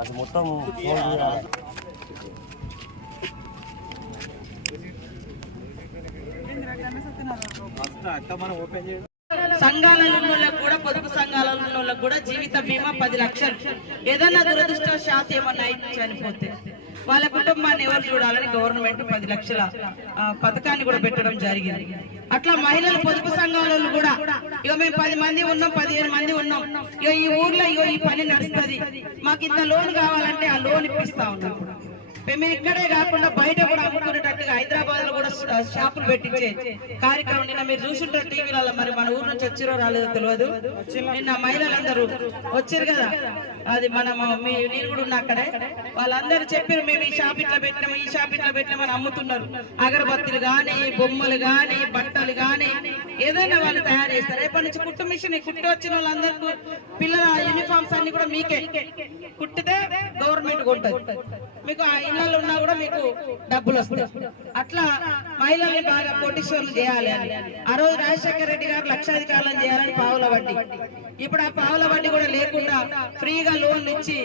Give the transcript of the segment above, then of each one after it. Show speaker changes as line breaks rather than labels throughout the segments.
అది మొత్తం ఫోన్ చేయాలి.
సంఘాలలో ఉన్న వాళ్ళకు కూడా పొదుపు సంఘాలలో ఉన్న వాళ్ళకు కూడా జీవిత బీమా పది లక్షలు. ఏదన్నా దురదృష్టవశాత్తు ఏమన్నా చనిపోతే వాళ్ళ కుటుంబాన్ని ఎవరు చూడాలని గవర్నమెంట్ పది లక్షల పథకాన్ని కూడా పెట్టడం జరిగింది. అట్లా మహిళల పొదుపు సంఘాలలో కూడా ఇక మేము పది మంది ఉన్నాం పదిహేను మంది ఉన్నాం. ఇక ఈ ఊర్లో ఇగో ఈ పని నడుస్తుంది. మాకు ఇంత లోన్ కావాలంటే ఆ లోన్ ఇప్పిస్తా ఉన్నాం మేము ఇక్కడే కాకుండా బయట కూడా అమ్ముకునేటట్టుగా హైదరాబాద్లో కూడా షాపులు పెట్టించే కార్యక్రమం నిన్న మీరు చూసుంటారు టీవీలలో మరి మన ఊరు నుంచి వచ్చిరో రాలేదో తెలియదు. నిన్న మహిళలందరూ వచ్చారు కదా. అది మనము మీ నేను కూడా ఉన్నా అక్కడే. వాళ్ళందరూ చెప్పారు మేము ఈ షాప్ ఇట్లా పెట్టినాము ఈ షాప్ ఇట్లా పెట్టినామని అమ్ముతున్నారు. అగరబత్తులు కానీ బొమ్మలు కానీ బట్టలు గాని ఏదైనా వాళ్ళు తయారు చేస్తారు. రేపటి నుంచి కుట్టు మిషన్ కుట్టి వచ్చిన వాళ్ళందరికీ పిల్లల యూనిఫామ్స్ అన్ని కూడా మీకే. కుట్టితే గవర్నమెంట్ కొంటది. మీకు ఆ ఇళ్ళలో ఉన్నా కూడా మీకు డబ్బులు వస్తాయి. అట్లా మహిళల్ని బాగా కోటీశ్వరులు చేయాలి అని. ఆ రోజు రాజశేఖర రెడ్డి గారు లక్షాధికారులను చేయాలని పావుల వడ్డీ. ఇప్పుడు ఆ పావుల వడ్డీ కూడా లేకుండా ఫ్రీగా లోన్లు ఇచ్చి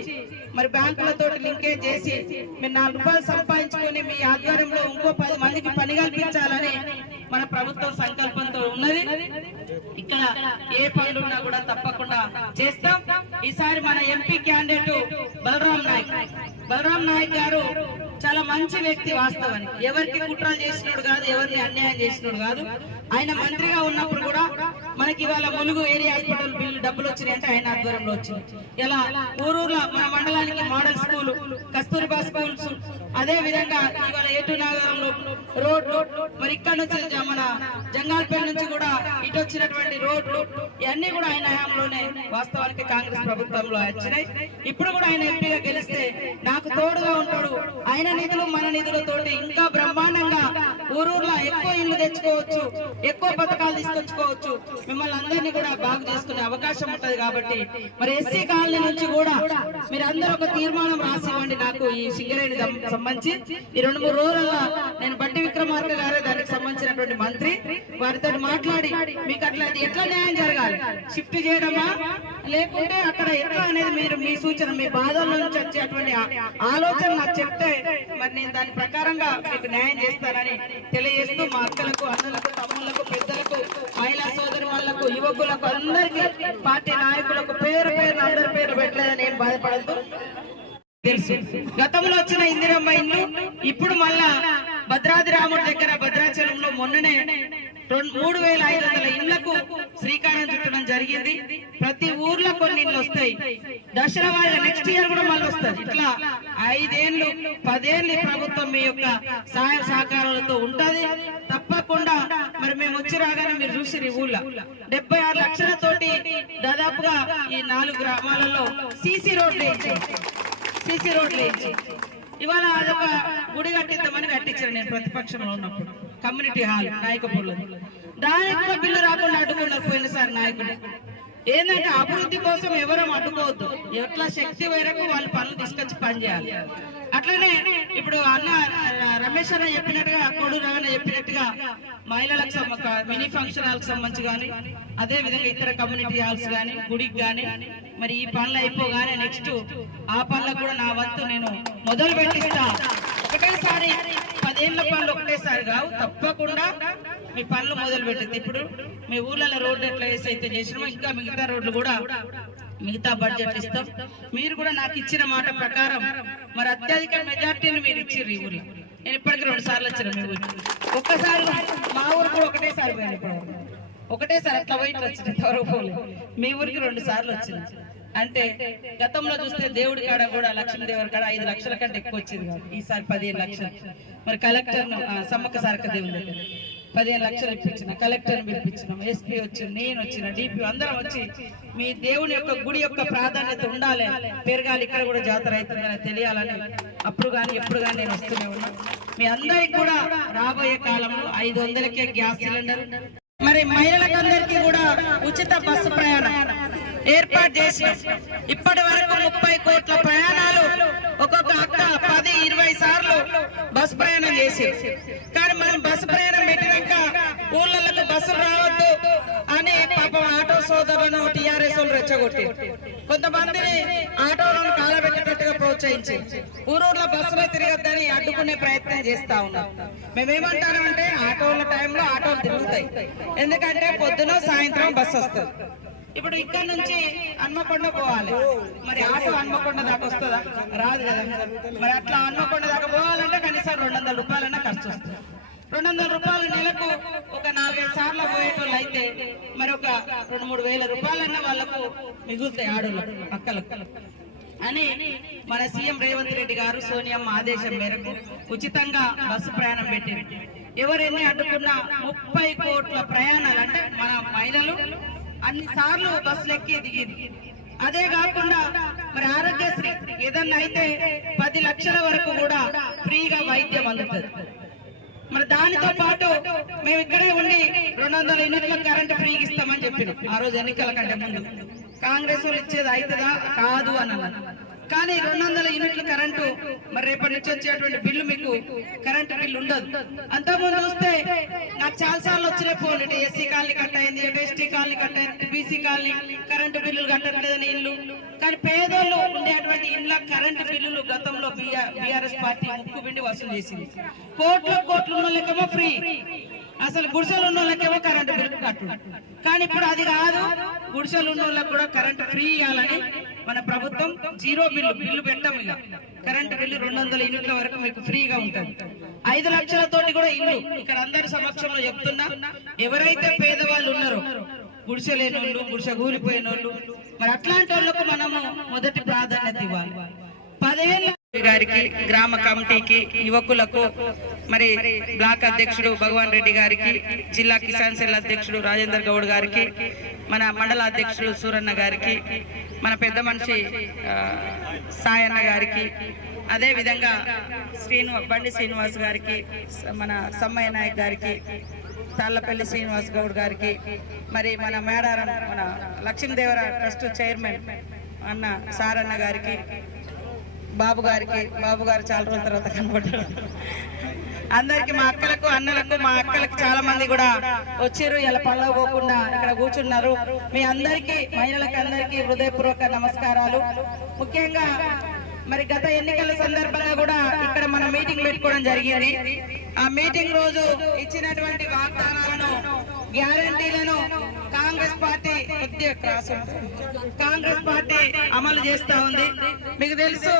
మరి బ్యాంకులతో లింకేజ్ చేసి మీరు నాలుగు రూపాయలు సంపాదించుకొని మీ ఆధ్వర్యంలో ఇంకో పది మందికి పని కల్పించాలని మన ప్రభుత్వం సంకల్పంతో ఉన్నది. ఇక్కడ ఏ పనులు ఉన్నా కూడా తప్పకుండా చేస్తాం. ఈసారి మన ఎంపీ క్యాండిడేట్ బలరాం నాయక్. బలరాం నాయక్ గారు చాలా మంచి వ్యక్తి వాస్తవానికి. ఎవరికి కుట్రలు చేసినోడు కాదు ఎవరిని అన్యాయం చేసినోడు కాదు. ఆయన మంత్రిగా ఉన్నప్పుడు కూడా మనకి ఇవాళ ములుగు ఏరియా హాస్పిటల్ బిల్లు డబ్బులు వచ్చినాయి అంటే ఆయన ఆధ్వర్యంలో వచ్చింది. ఇలా ఊరూర్లో మన మండలానికి మోడల్ స్కూల్ కస్తూరిబా స్కూల్స్. అదే విధంగా ఏటు నాగరంలో రోడ్లు మరి ఇక్కడ నుంచి మన జంగాల్పేట నుంచి కూడా ఇటు వచ్చినటువంటి రోడ్లు ఇవన్నీ కూడా ఆయన హయాంలోనే వాస్తవానికి కాంగ్రెస్ ప్రభుత్వంలో వచ్చినాయి. ఇప్పుడు కూడా ఆయన ఎంపీగా గెలిస్తే నాకు తోడుగా ఉంటాడు. ఆయన నిధులు మన నిధులతోటి ఇంకా బ్రహ్మ ఊరూర్లో ఎక్కువ ఇల్లు తెచ్చుకోవచ్చు ఎక్కువ పథకాలు తీసుకొచ్చుకోవచ్చు. మిమ్మల్ని అందరినీ కూడా బాగు చేసుకునే అవకాశం ఉంటది కాబట్టి మరి ఎస్సీ కాలనీ నుంచి కూడా మీరు అందరూ ఒక తీర్మానం రాసి ఇవ్వండి నాకు ఈ సింగరేణి సంబంధించి. ఈ రెండు మూడు రోజుల్లో నేను బట్టి విక్రమార్క గారే దానికి సంబంధించినటువంటి మంత్రి. వారితో మాట్లాడి మీకు అట్లా ఎట్లా న్యాయం జరగాలి? షిఫ్ట్ చేయడమా? లేకుంటే అక్కడ ఎట్లా అనేది మీరు మీ సూచన మీ బాధల నుంచి వచ్చేటువంటి ఆలోచన నాకు చెప్తే మరి నేను దాని ప్రకారంగా మీకు న్యాయం చేస్తానని తెలియజేస్తూ మా అక్కలకు అన్నలకు తమ్ముళ్ళకు పెద్దలకు మహిళా సోదరి వాళ్ళకు యువకులకు అందరికీ పార్టీ నాయకులకు పేరు పేరు అందరి పేరు పెట్టలేదని ఏం బాధపడద్దు. తెలుసు. గతంలో వచ్చిన ఇందిరమ్మ ఇల్లు ఇప్పుడు మళ్ళా భద్రాద్రి రాముడి దగ్గర భద్రాచలంలో మొన్ననే రెండు- మూడు వేల ఐదు వందల ఇళ్ళకు శ్రీకారం చుట్టడం జరిగింది. ఊర్లో కొన్ని వస్తాయి. దసరా వాళ్ళ నెక్స్ట్ ఇయర్ కూడా మళ్ళీ వస్తుంది. ఇట్లా ఐదేళ్ళు పదేళ్ళు ప్రభుత్వం మీ యొక్క సహాయ సహకారాలతో ఉంటది. తప్పకుండా మరి మేము వచ్చి రాగానే మీరు చూసి ఊళ్ళో. డెబ్బై ఆరు లక్షలతోటి దాదాపుగా ఈ నాలుగు గ్రామాలలో సీసీ రోడ్లు వేయించి సీసీ రోడ్లు వేయించి ఇవాళ అదొక గుడి కట్టిద్దామని కట్టించాను నేను ప్రతిపక్షంలో ఉన్నప్పుడు. కమ్యూనిటీ హాల్ నాయకపూర్లో దానికి కూడా బిల్లు రాకుండా అడ్డుకున్నారు పోయినసారి నాయకుడు ఏంటంటే అభివృద్ధి కోసం ఎవరం అడ్డుకోవద్దు. ఎట్లా శక్తి మేరకు వాళ్ళు పనులు తీసుకొచ్చి పని చేయాలి. అట్లనే ఇప్పుడు అన్న రమేష్ అన్న చెప్పినట్టుగా కొడు రవణ చెప్పినట్టుగా మహిళలకు మినీ ఫంక్షన్ హాల్కి సంబంధించి కానీ అదే విధంగా ఇతర కమ్యూనిటీ హాల్స్ కానీ గుడికి కానీ మరి ఈ పనులు అయిపోగానే నెక్స్ట్ ఆ పనులకు కూడా నా వంతు నేను మొదలు పెట్టిస్తా ఒకటేసారి పదేళ్ళ పనులు ఒకటేసారి కావు తప్పకుండా మీ పనులు మొదలు పెట్టింది ఇప్పుడు మీ ఊర్లలో రోడ్డు ఎట్లా వేసి అయితే చేసినామో ఇంకా మిగతా రోడ్లు కూడా మిగతా బడ్జెట్ ఇస్తాం. మీరు కూడా నాకు ఇచ్చిన మాట ప్రకారం మరి అత్యధిక మెజార్టీని మీరు ఇచ్చిర్రు ఈ ఊర్లో. నేను ఇప్పటికి రెండు సార్లు వచ్చిన మీ ఊరికి. ఒక్కసారి మా ఊరు కూడా ఒకటేసారి పోయాను ఇప్పుడు. ఒకటేసారి అట్లా పోయి వచ్చిన ఎవరు మీ ఊరికి రెండు సార్లు వచ్చిన. అంటే గతంలో చూస్తే దేవుడి కాడ కూడా లక్ష్మీదేవుడి కాడ ఐదు లక్షల కంటే ఎక్కువ వచ్చింది. ఈసారి పదిహేను లక్షలు. మరి కలెక్టర్ సమ్మక్క సారక దేవుడి దగ్గర. పదిహేను లక్షలు ఇప్పించిన కలెక్టర్ పిలిపించినాం. ఎస్పీ వచ్చిన నేను వచ్చిన డిపి అందరం వచ్చి మీ దేవుని యొక్క గుడి యొక్క ప్రాధాన్యత ఉండాలి. పెరగాలి ఇక్కడ కూడా జాతర అవుతుందని తెలియాలని అప్పుడు కానీ ఎప్పుడు కానీ నేను వస్తూనే ఉన్నా. మీ అందరికి కూడా రాబోయే కాలంలో ఐదు వందలకే గ్యాస్ సిలిండర్. మరి మహిళలకందరికీ కూడా ఉచిత బస్సు ప్రయాణం ఏర్పాటు చేసి ఇప్పటి వరకు ముప్పై కోట్ల ప్రయాణాలు ఒక్కొక్క అక్క పది ఇరవై సార్లు బస్ ప్రయాణం చేసి కానీ మనం బస్సు ప్రయాణం ఊళ్ళకు బస్సులు రావద్దు అని పాపం ఆటో సోదరులను టీఆర్ఎస్ వాళ్ళు రెచ్చగొట్టి కొంతమందిని ఆటోలను కాలబెట్టేటట్టుగా ప్రోత్సహించి ఊరూర్లో బస్సులో తిరగద్దని అడ్డుకునే ప్రయత్నం చేస్తా ఉన్నాం మేమేమంటామంటే ఆటోల టైంలో ఆటోలు తిరుగుతాయి. ఎందుకంటే పొద్దున సాయంత్రం బస్సు వస్తుంది. ఇప్పుడు ఇక్కడ నుంచి హన్మకొండ పోవాలి. మరి ఆటో హన్మకొండ దాకా వస్తుందా? రాదు కదా. మరి అట్లా హన్మకొండ దాకా పోవాలంటే కనీసం రెండు వందల రూపాయలన్నా ఖర్చు వస్తుంది. రెండు వందల రూపాయలు నెలకు ఒక నాలుగైదు సార్లు పోయేటోళ్ళు అయితే మరొక రెండు మూడు వేల రూపాయలన్నా వాళ్ళకు మిగులుతాయి ఆడోళ్ళకు అక్కలకు అని మన సీఎం రేవంత్ రెడ్డి గారు సోనియమ్మ ఆదేశం మేరకు ఉచితంగా బస్సు ప్రయాణం పెట్టింది ఎవరెన్ని అడ్డుకున్న ముప్పై కోట్ల ప్రయాణాలు అంటే మన మహిళలు అన్ని సార్లు బస్సులు ఎక్కి దిగింది. అదే కాకుండా మరి ఆరోగ్యశ్రీ ఏదన్నా అయితే పది లక్షల వరకు కూడా ఫ్రీగా వైద్యం అందుతుంది. మరి దానితో పాటు మేము ఇక్కడే ఉండి రెండు వందల యూనిట్ల కరెంట్ ఫ్రీ ఇస్తామని చెప్పినాం ఆ రోజు ఎన్నికల కంటే ముందు. కాంగ్రెస్ వాళ్ళు ఇచ్చేది అవుతుందా? కాదు అని కానీ రెండు వందల యూనిట్ల కరెంటు మరి రేపటి నుంచి వచ్చేటువంటి బిల్లు మీకు కరెంటు బిల్లు ఉండదు. అంతకుముందు చూస్తే నాకు చాలా సార్లు వచ్చిన ఫోన్ ఇటు ఎస్సీ కాలనీ కట్ అయింది ఎస్టీ కాలనీ కట్ అయింది బీసీ కాలనీ కరెంటు బిల్లులు కట్టట్లేదని ఇల్లు. కానీ పేదోళ్ళు ఉండేటువంటి ఇండ్ల కరెంటు బిల్లులు గతంలో బీఆర్ఎస్ పార్టీ ముక్కు పిండి వసూలు చేసింది. కోట్ల కోట్లు ఉన్న లెక్కమో ఫ్రీ. అసలు గుడిసెలు ఉన్న వాళ్ళకేమో కరెంటు బిల్లు కట్టు. కానీ ఇప్పుడు అది కాదు. గుడిసెలు ఉన్న వాళ్ళకి కూడా కరెంటు ఫ్రీ ఇవ్వాలని మన ప్రభుత్వం జీరో బిల్లు బిల్లు పెట్టాం ఇక. కరెంటు బిల్లు రెండు వందల యూనిట్ల వరకు మీకు ఫ్రీగా ఉంటుంది. ఐదు లక్షలతోటి కూడా ఇల్లు ఇక్కడ అందరి సమక్షంలో చెప్తున్నా. ఎవరైతే పేదవాళ్ళు ఉన్నారో గుడిసె లేని వాళ్ళు గుడిసె కూలిపోయిన వాళ్ళు మరి అట్లాంటి వాళ్ళకు మనము మొదటి ప్రాధాన్యత ఇవ్వాలి. పదేళ్ళ గారికి గ్రామ కమిటీకి యువకులకు మరి బ్లాక్ అధ్యక్షుడు భగవాన్ రెడ్డి గారికి జిల్లా కిసాన్ సెల్ అధ్యక్షుడు రాజేందర్ గౌడ్ గారికి మన మండల అధ్యక్షుడు సూరన్న గారికి మన పెద్ద మనిషి సాయన్న గారికి అదే విధంగా శ్రీను బండి శ్రీనివాస్ గారికి మన సమ్మయ్య నాయక్ గారికి తాళ్ళపల్లి శ్రీనివాస్ గౌడ్ గారికి మరి మన మేడారం మన లక్ష్మీదేవర ట్రస్ట్ చైర్మన్ అన్న సారన్న గారికి బాబు గారికి బాబు గారు చాలా రోజుల తర్వాత కనబడ్డారు. అందరికి మా అక్కలకు అన్నలకు మా అక్కలకు చాలా మంది కూడా వచ్చారు. ఇలా పళ్ళ పోకుండా ఇక్కడ కూర్చున్నారు. మీ అందరికీ మహిళలకు అందరికీ హృదయపూర్వక నమస్కారాలు. ముఖ్యంగా మరి గత ఎన్నికల సందర్భంగా కూడా ఇక్కడ మనం మీటింగ్ పెట్టుకోవడం జరిగింది. ఆ మీటింగ్ రోజు ఇచ్చినటువంటి వాగ్దానాలను గ్యారంటీలను కాంగ్రెస్ పార్టీ కాంగ్రెస్ పార్టీ అమలు చేస్తా ఉంది. మీకు తెలుసు